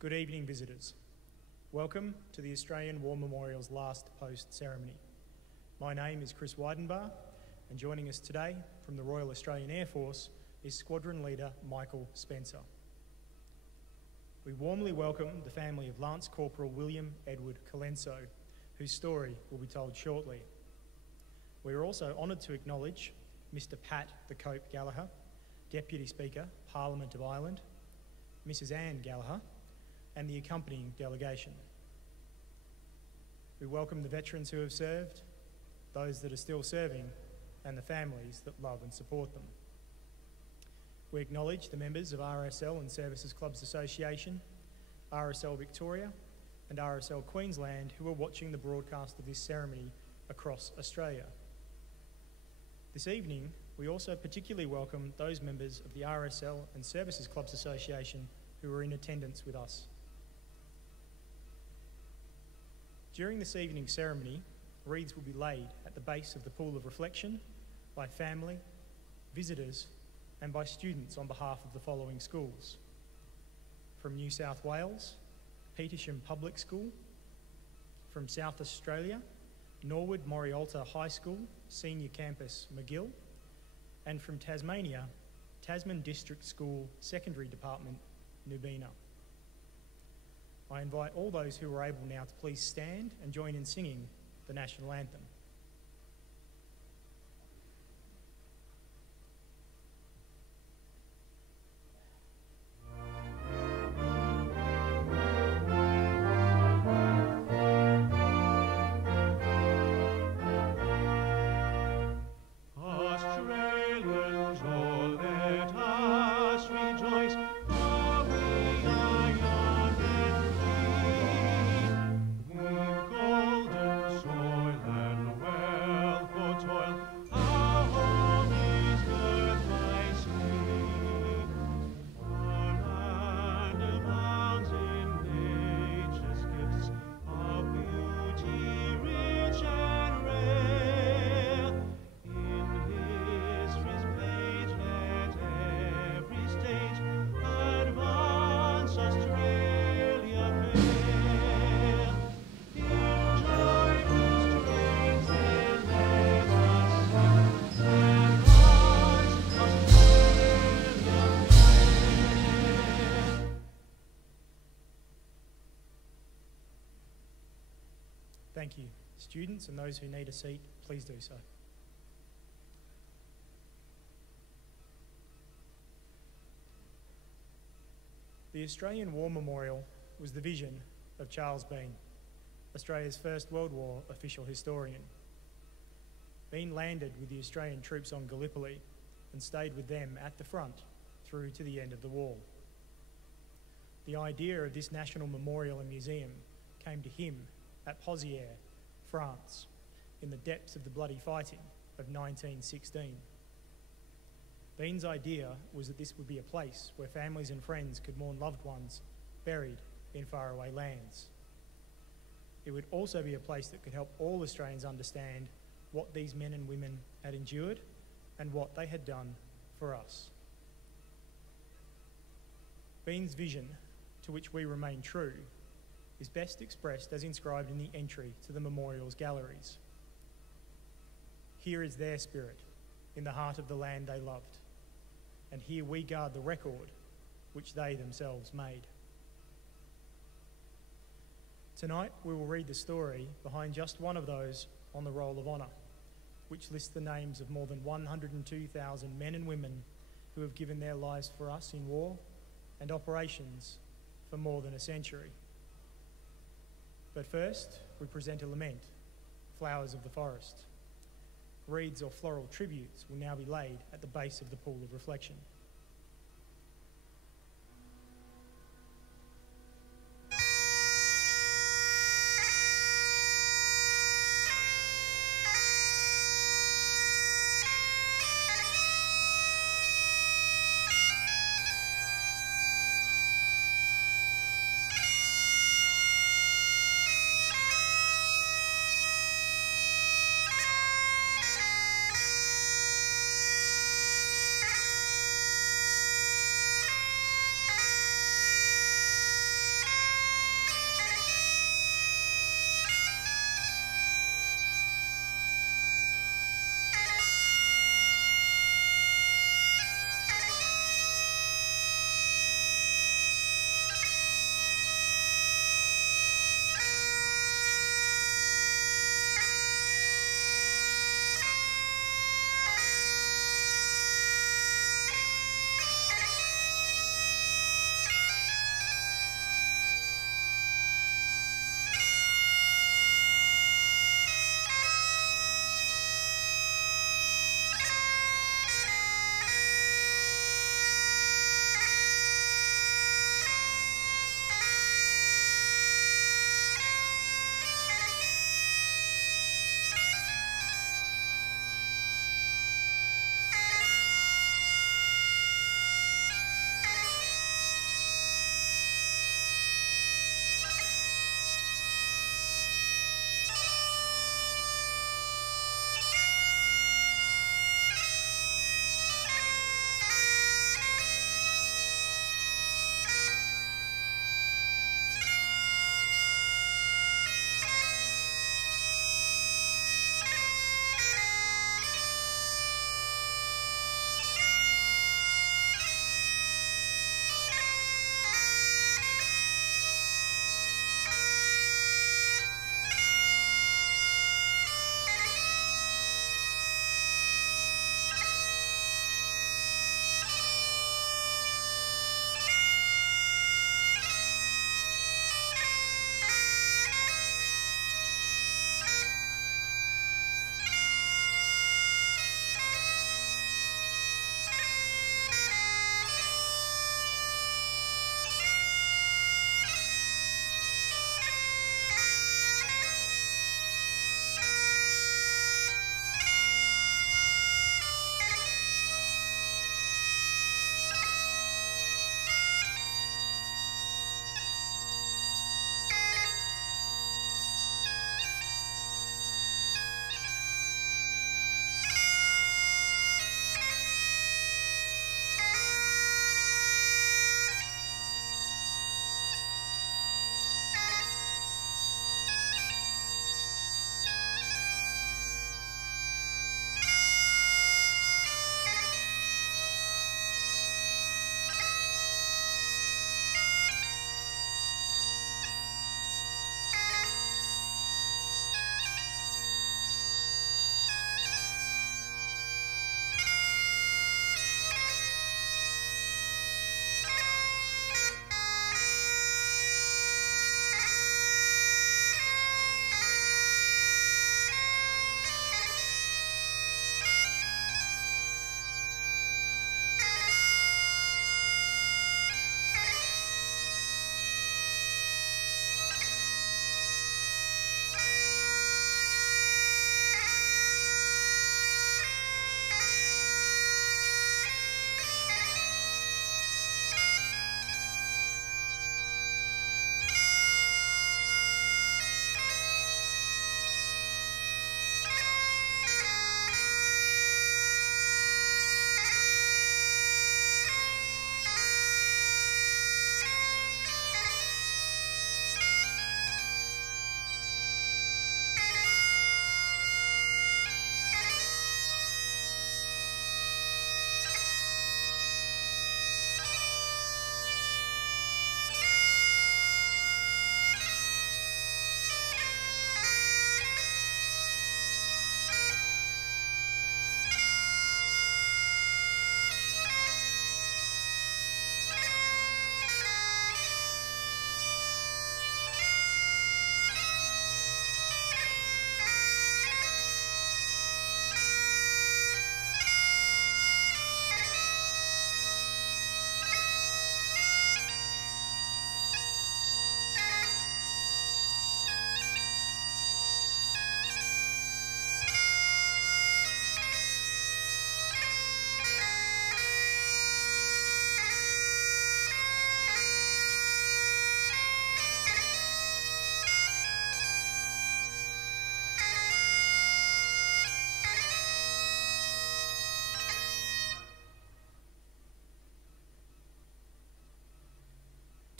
Good evening, visitors. Welcome to the Australian War Memorial's last post ceremony. My name is Chris Weidenbar, and joining us today from the Royal Australian Air Force is Squadron Leader Michael Spencer. We warmly welcome the family of Lance Corporal William Edward Colenso, whose story will be told shortly. We are also honoured to acknowledge Mr. Pat the Cope Gallagher, Deputy Speaker, Parliament of Ireland, Mrs. Anne Gallagher, and the accompanying delegation. We welcome the veterans who have served, those that are still serving, and the families that love and support them. We acknowledge the members of RSL and Services Clubs Association, RSL Victoria, and RSL Queensland who are watching the broadcast of this ceremony across Australia. This evening, we also particularly welcome those members of the RSL and Services Clubs Association who are in attendance with us. During this evening's ceremony, wreaths will be laid at the base of the pool of reflection by family, visitors, and by students on behalf of the following schools. From New South Wales, Petersham Public School. From South Australia, Norwood Morialta High School, Senior Campus, McGill. And from Tasmania, Tasman District School, Secondary Department, Nubina. I invite all those who are able now to please stand and join in singing the National Anthem. Thank you. Students and those who need a seat, please do so. The Australian War Memorial was the vision of Charles Bean, Australia's First World War official historian. Bean landed with the Australian troops on Gallipoli and stayed with them at the front through to the end of the war. The idea of this national memorial and museum came to him at Pozières, France, in the depths of the bloody fighting of 1916. Bean's idea was that this would be a place where families and friends could mourn loved ones buried in faraway lands. It would also be a place that could help all Australians understand what these men and women had endured and what they had done for us. Bean's vision, to which we remain true, is best expressed as inscribed in the entry to the memorial's galleries. Here is their spirit, in the heart of the land they loved, and here we guard the record which they themselves made. Tonight we will read the story behind just one of those on the Roll of Honour, which lists the names of more than 102,000 men and women who have given their lives for us in war and operations for more than a century. But first, we present a lament, Flowers of the Forest. Wreaths or floral tributes will now be laid at the base of the pool of reflection.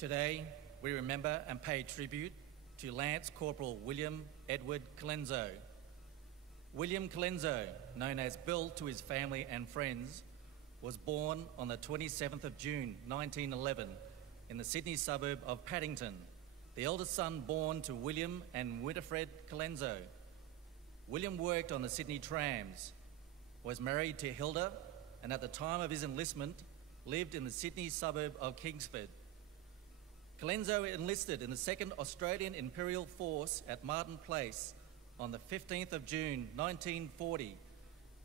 Today, we remember and pay tribute to Lance Corporal William Edward Colenso. William Colenso, known as Bill to his family and friends, was born on the 27th of June 1911 in the Sydney suburb of Paddington, the eldest son born to William and Winifred Colenso. William worked on the Sydney trams, was married to Hilda, and at the time of his enlistment, lived in the Sydney suburb of Kingsford. Colenso enlisted in the 2nd Australian Imperial Force at Martin Place on the 15th of June 1940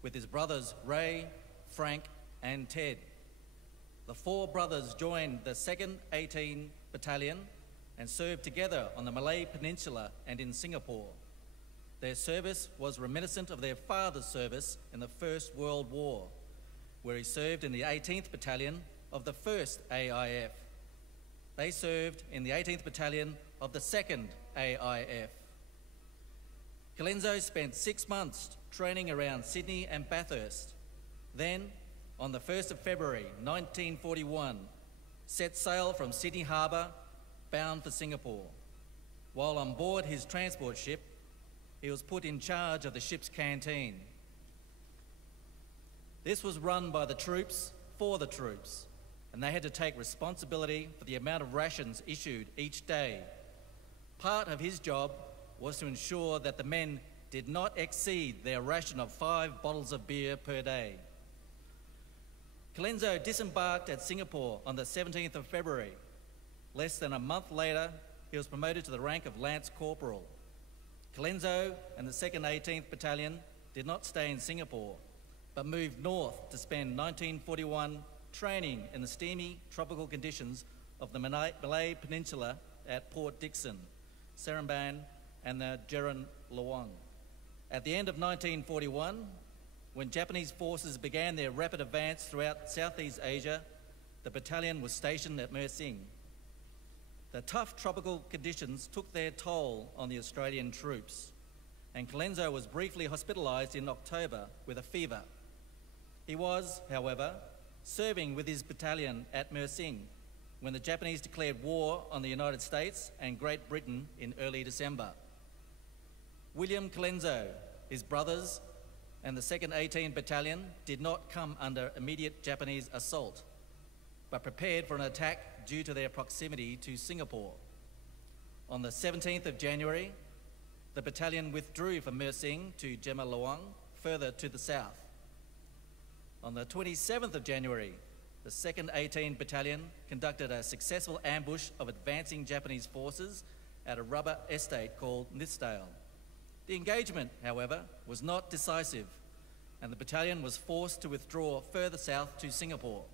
with his brothers Ray, Frank and Ted. The four brothers joined the 2nd 18 Battalion and served together on the Malay Peninsula and in Singapore. Their service was reminiscent of their father's service in the First World War, where he served in the 18th Battalion of the 1st AIF. They served in the 18th Battalion of the 2nd AIF. Colenso spent 6 months training around Sydney and Bathurst. Then, on the 1st of February 1941, set sail from Sydney Harbour, bound for Singapore. While on board his transport ship, he was put in charge of the ship's canteen. This was run by the troops for the troops, and they had to take responsibility for the amount of rations issued each day. Part of his job was to ensure that the men did not exceed their ration of 5 bottles of beer per day. Colenso disembarked at Singapore on the 17th of February. Less than a month later, he was promoted to the rank of Lance Corporal. Colenso and the 2nd 18th Battalion did not stay in Singapore, but moved north to spend 1941 training in the steamy tropical conditions of the Malay Peninsula at Port Dickson, Seremban and the Jerun Lawang. At the end of 1941, when Japanese forces began their rapid advance throughout Southeast Asia, the battalion was stationed at Mersing. The tough tropical conditions took their toll on the Australian troops, and Colenso was briefly hospitalised in October with a fever. He was, however, serving with his battalion at Mersing when the Japanese declared war on the United States and Great Britain in early December. William Colenso, his brothers, and the 2nd 18 Battalion did not come under immediate Japanese assault, but prepared for an attack due to their proximity to Singapore. On the 17th of January, the battalion withdrew from Mersing to Jemalawang, further to the south. On the 27th of January, the 2nd 18 Battalion conducted a successful ambush of advancing Japanese forces at a rubber estate called Nithsdale. The engagement, however, was not decisive, and the battalion was forced to withdraw further south to Singapore.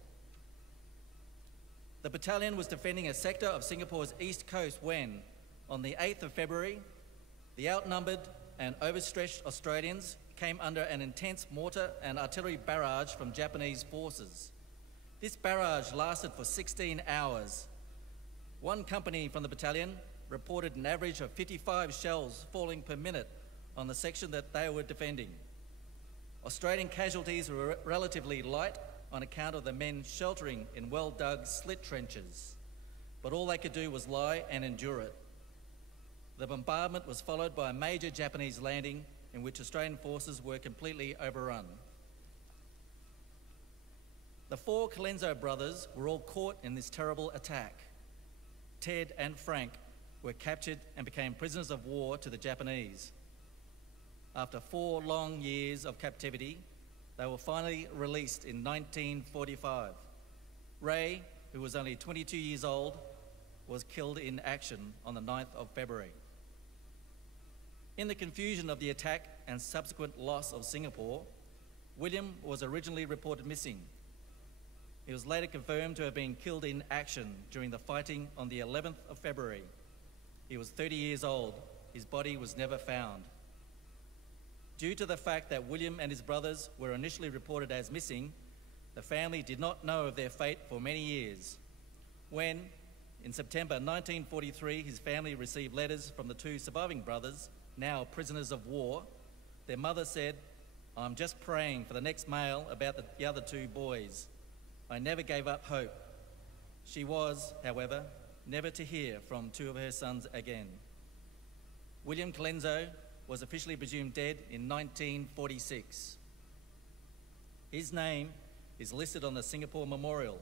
The battalion was defending a sector of Singapore's east coast when, on the 8th of February, the outnumbered and overstretched Australians came under an intense mortar and artillery barrage from Japanese forces. This barrage lasted for 16 hours. One company from the battalion reported an average of 55 shells falling per minute on the section that they were defending. Australian casualties were relatively light on account of the men sheltering in well-dug slit trenches, but all they could do was lie and endure it. The bombardment was followed by a major Japanese landing in which Australian forces were completely overrun. The 4 Colenso brothers were all caught in this terrible attack. Ted and Frank were captured and became prisoners of war to the Japanese. After 4 long years of captivity, they were finally released in 1945. Ray, who was only 22 years old, was killed in action on the 9th of February. In the confusion of the attack and subsequent loss of Singapore, William was originally reported missing. He was later confirmed to have been killed in action during the fighting on the 11th of February. He was 30 years old. His body was never found. Due to the fact that William and his brothers were initially reported as missing, the family did not know of their fate for many years. When, in September 1943, his family received letters from the 2 surviving brothers, now prisoners of war, their mother said, "I'm just praying for the next mail about the other 2 boys. I never gave up hope." She was, however, never to hear from two of her sons again. William Colenso was officially presumed dead in 1946. His name is listed on the Singapore Memorial,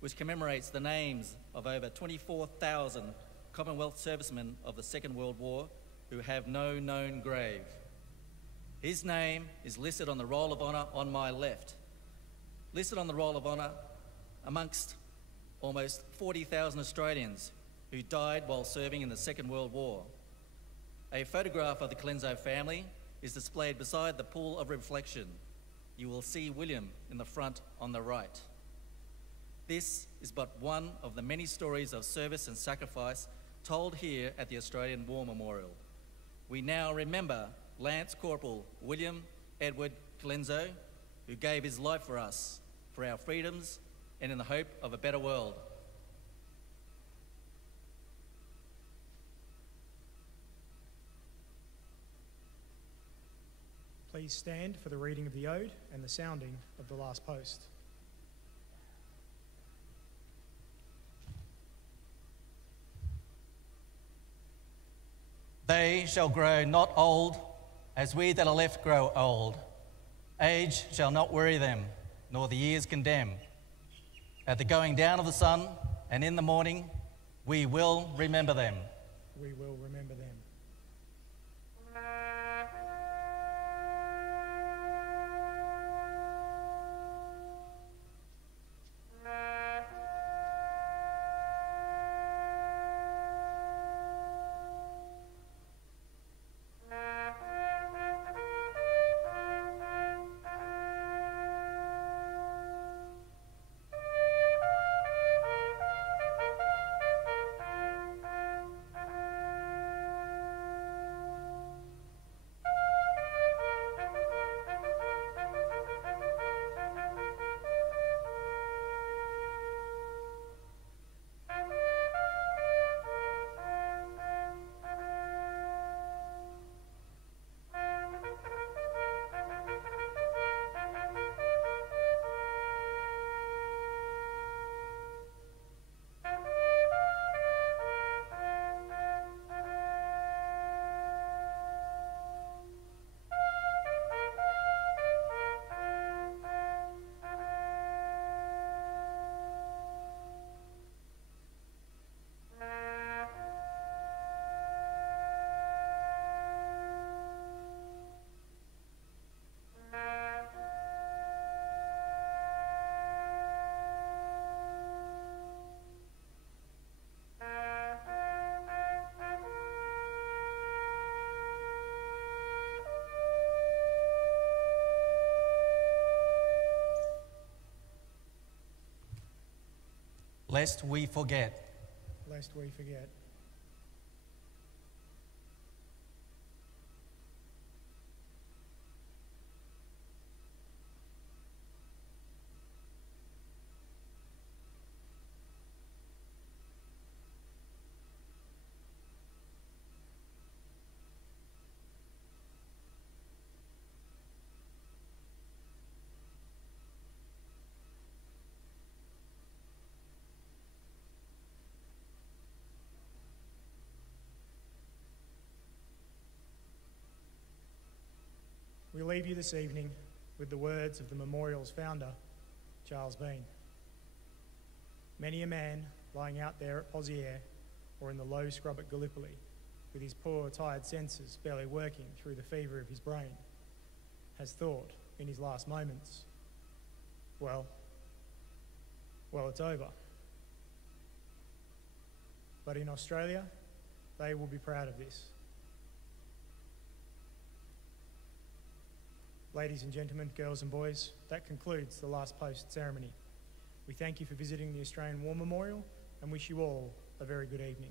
which commemorates the names of over 24,000 Commonwealth servicemen of the Second World War who have no known grave. His name is listed on the Roll of Honour on my left. Listed on the Roll of Honour amongst almost 40,000 Australians who died while serving in the Second World War. A photograph of the Colenso family is displayed beside the pool of reflection. You will see William in the front on the right. This is but one of the many stories of service and sacrifice told here at the Australian War Memorial. We now remember Lance Corporal William Edward Colenso, who gave his life for us, for our freedoms, and in the hope of a better world. Please stand for the reading of the ode and the sounding of the last post. They shall grow not old, as we that are left grow old. Age shall not worry them, nor the years condemn. At the going down of the sun and in the morning, we will remember them. We will remember them. Lest we forget. Lest we forget. We leave you this evening with the words of the memorial's founder, Charles Bean. Many a man lying out there at Poziere or in the low scrub at Gallipoli, with his poor, tired senses barely working through the fever of his brain, has thought in his last moments, well, it's over. But in Australia, they will be proud of this. Ladies and gentlemen, girls and boys, that concludes the last post ceremony. We thank you for visiting the Australian War Memorial and wish you all a very good evening.